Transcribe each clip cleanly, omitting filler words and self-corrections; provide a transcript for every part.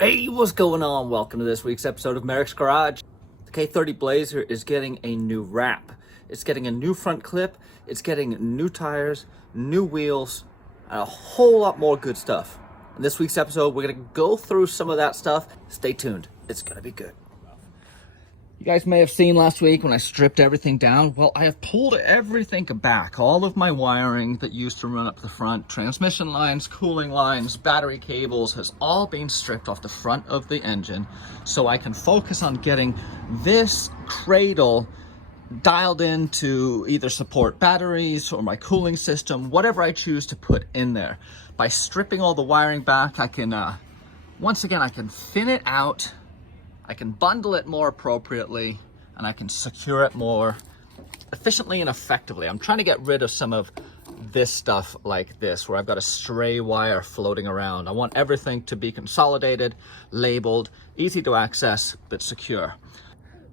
Hey, what's going on? Welcome to this week's episode of Merricks Garage. The K30 Blazer is getting a new wrap. It's getting a new front clip. It's getting new tires, new wheels, and a whole lot more good stuff. In this week's episode, we're going to go through some of that stuff. Stay tuned. It's going to be good. You guys may have seen last week when I stripped everything down. Well, I have pulled everything back. All of my wiring that used to run up the front, transmission lines, cooling lines, battery cables, has all been stripped off the front of the engine so I can focus on getting this cradle dialed in to either support batteries or my cooling system, whatever I choose to put in there. By stripping all the wiring back, I can, once again, I can thin it out, I can bundle it more appropriately, and I can secure it more efficiently and effectively. I'm trying to get rid of some of this stuff like this, where I've got a stray wire floating around. I want everything to be consolidated, labeled, easy to access, but secure.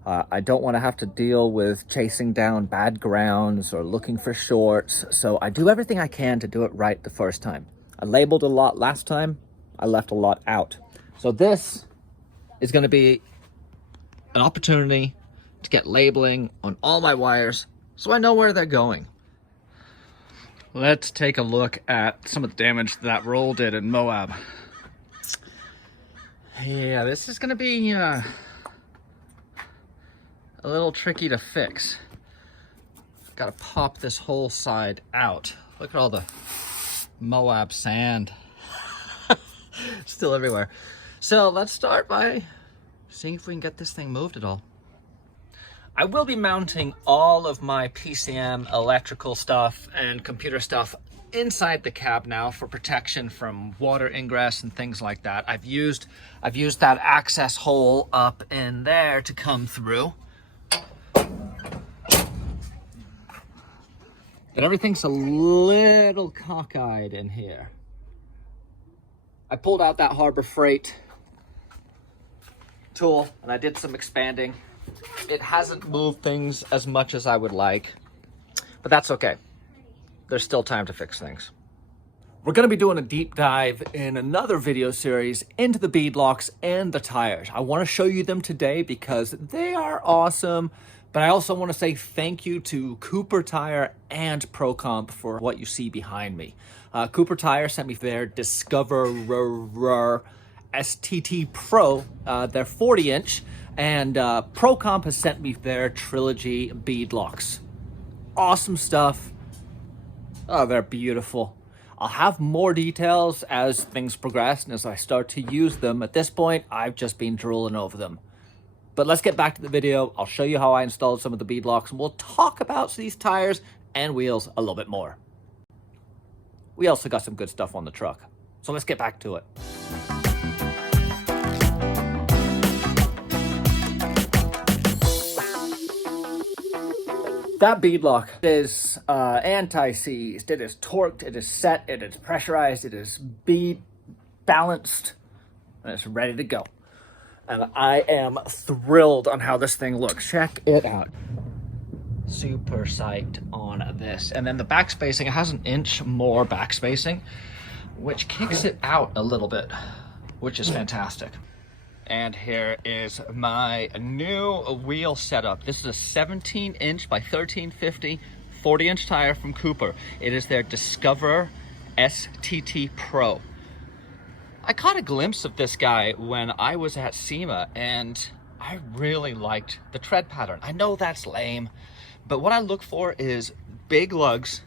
I don't want to have to deal with chasing down bad grounds or looking for shorts, so I do everything I can to do it right the first time. I labeled a lot last time, I left a lot out. So this is going to be an opportunity to get labeling on all my wires so I know where they're going. Let's take a look at some of the damage that roll did in Moab. Yeah, this is going to be a little tricky to fix. Got to pop this whole side out. Look at all the Moab sand. Still everywhere. So let's start by seeing if we can get this thing moved at all. I will be mounting all of my PCM electrical stuff and computer stuff inside the cab now for protection from water ingress and things like that. I've used that access hole up in there to come through. But everything's a little cockeyed in here. I pulled out that Harbor Freight tool and I did some expanding. It hasn't moved things as much as I would like, but that's okay. There's still time to fix things. We're going to be doing a deep dive in another video series into the beadlocks and the tires. I want to show you them today because they are awesome, but I also want to say thank you to Cooper Tire and ProComp for what you see behind me. Cooper Tire sent me their Discoverer STT Pro, their 40-inch, and ProComp has sent me their Trilogy Beadlocks. Awesome stuff. Oh, they're beautiful. I'll have more details as things progress and as I start to use them. At this point, I've just been drooling over them. But let's get back to the video. I'll show you how I installed some of the beadlocks, and we'll talk about these tires and wheels a little bit more. We also got some good stuff on the truck. So let's get back to it. That beadlock is anti-seized, it is torqued, it is set, it is pressurized, it is bead balanced, and it's ready to go. And I am thrilled on how this thing looks. Check it out. Super psyched on this. And then the back spacing, it has an inch more back spacing, which kicks it out a little bit, which is fantastic. And here is my new wheel setup. This is a 17-inch by 1350 40-inch tire from Cooper. It is their Discoverer STT Pro. I caught a glimpse of this guy when I was at SEMA, and I really liked the tread pattern. I know that's lame, but what I look for is big lugs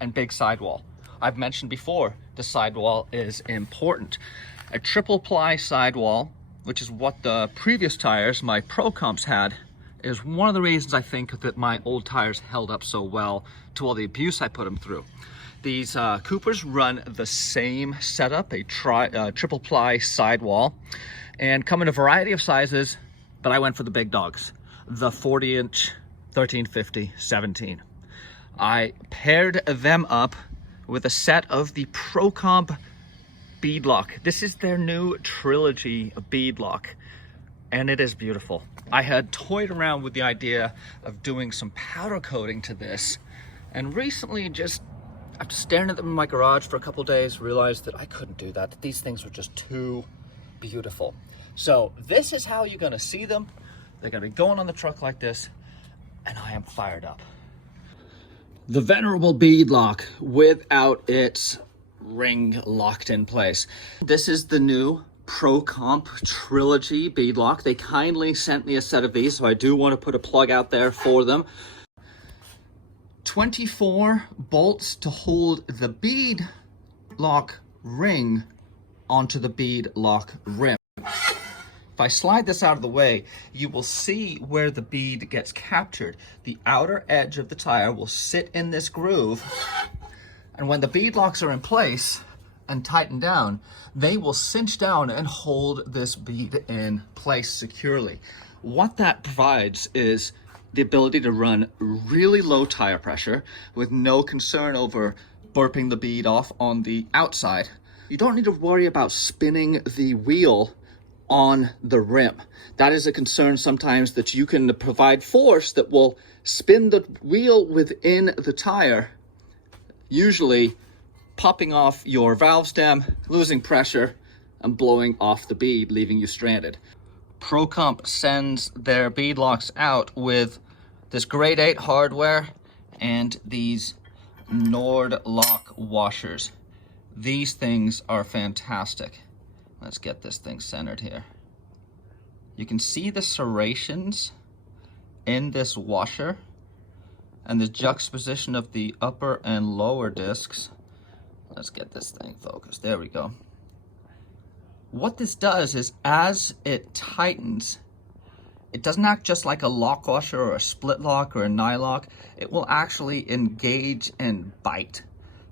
and big sidewall. I've mentioned before, the sidewall is important. A triple ply sidewall, which is what the previous tires, my ProComps, had, is one of the reasons I think that my old tires held up so well to all the abuse I put them through. These Coopers run the same setup, a triple ply sidewall, and come in a variety of sizes, but I went for the big dogs, the 40-inch 1350 17. I paired them up with a set of the ProComp Beadlock. This is their new Trilogy Beadlock, and it is beautiful. I had toyed around with the idea of doing some powder coating to this, and recently, just after staring at them in my garage for a couple days, realized that I couldn't do that. These things were just too beautiful. So this is how you're gonna see them. They're gonna be going on the truck like this, and I am fired up. The venerable Beadlock without its ring locked in place. This is the new ProComp Trilogy Beadlock. They kindly sent me a set of these, so I do want to put a plug out there for them. 24 bolts to hold the bead lock ring onto the bead lock rim. If I slide this out of the way, you will see where the bead gets captured. The outer edge of the tire will sit in this groove, and when the bead locks are in place and tighten down, they will cinch down and hold this bead in place securely. What that provides is the ability to run really low tire pressure with no concern over burping the bead off on the outside. You don't need to worry about spinning the wheel on the rim. That is a concern sometimes, that you can provide force that will spin the wheel within the tire, usually popping off your valve stem, losing pressure, and blowing off the bead, leaving you stranded. ProComp sends their bead locks out with this grade 8 hardware and these Nord lock washers. These things are fantastic. Let's get this thing centered here. You can see the serrations in this washer and the juxtaposition of the upper and lower discs. Let's get this thing focused. There we go. What this does is, as it tightens, it doesn't act just like a lock washer or a split lock or a nylock. It will actually engage and bite.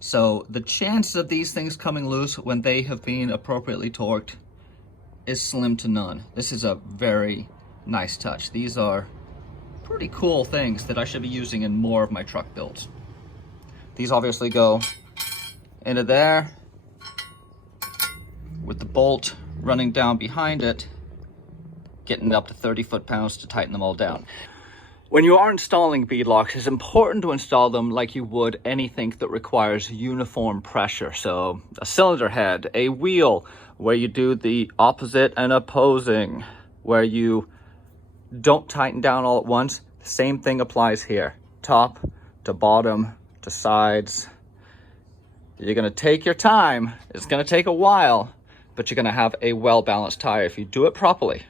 So the chance of these things coming loose when they have been appropriately torqued is slim to none. This is a very nice touch. These are pretty cool things that I should be using in more of my truck builds. These obviously go into there with the bolt running down behind it, getting up to 30 foot-pounds to tighten them all down. When you are installing beadlocks, it's important to install them like you would anything that requires uniform pressure. So a cylinder head, a wheel, where you do the opposite and opposing, where you don't tighten down all at once. The same thing applies here. Top to bottom to sides. You're gonna take your time. It's gonna take a while, but you're gonna have a well-balanced tire if you do it properly.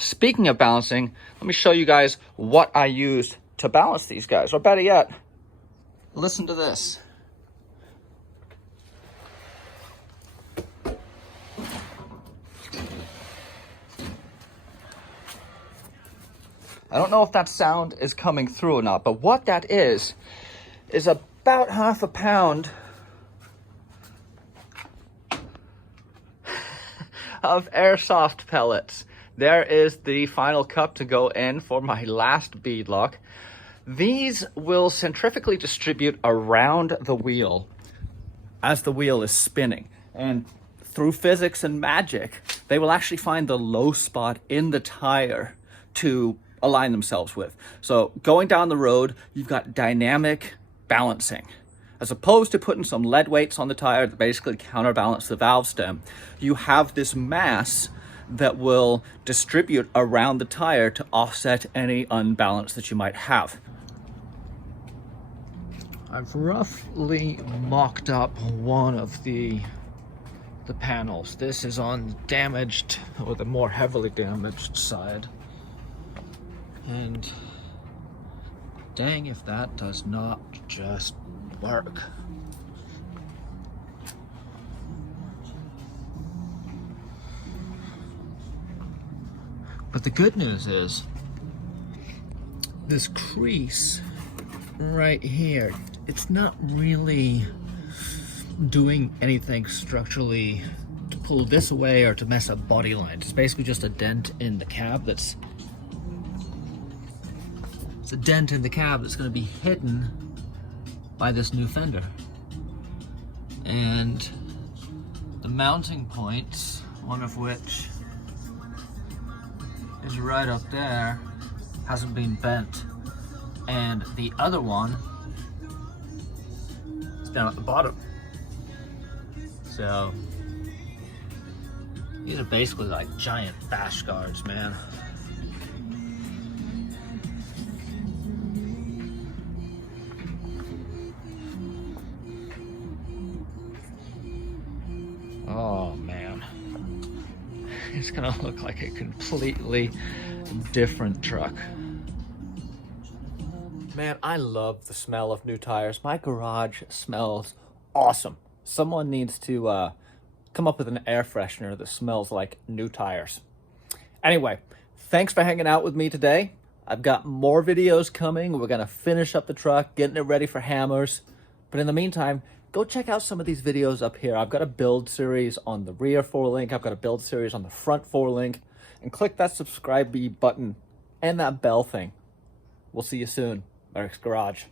Speaking of balancing, let me show you guys what I used to balance these guys. Or better yet, listen to this. I don't know if that sound is coming through or not, but what that is about half a pound of airsoft pellets. There is the final cup to go in for my last beadlock. These will centrifugally distribute around the wheel as the wheel is spinning. And through physics and magic, they will actually find the low spot in the tire to align themselves with. So going down the road, you've got dynamic balancing. As opposed to putting some lead weights on the tire that basically counterbalance the valve stem, you have this mass that will distribute around the tire to offset any unbalance that you might have. I've roughly mocked up one of the panels. This is on damaged, or the more heavily damaged side. And dang if that does not just work. But the good news is, this crease right here, it's not really doing anything structurally to pull this away or to mess up body lines. It's basically just a dent in the cab that's going to be hidden by this new fender. And the mounting points, one of which is right up there, hasn't been bent, and the other one is down at the bottom. So These are basically like giant bash guards, man. Oh man, it's gonna look like a completely different truck. Man, I love the smell of new tires. My garage smells awesome. Someone needs to come up with an air freshener that smells like new tires. Anyway, thanks for hanging out with me today. I've got more videos coming. We're gonna finish up the truck, getting it ready for hammers. But in the meantime, go check out some of these videos up here. I've got a build series on the rear forelink. I've got a build series on the front forelink. And click that subscribe button and that bell thing. We'll see you soon. Merricks Garage.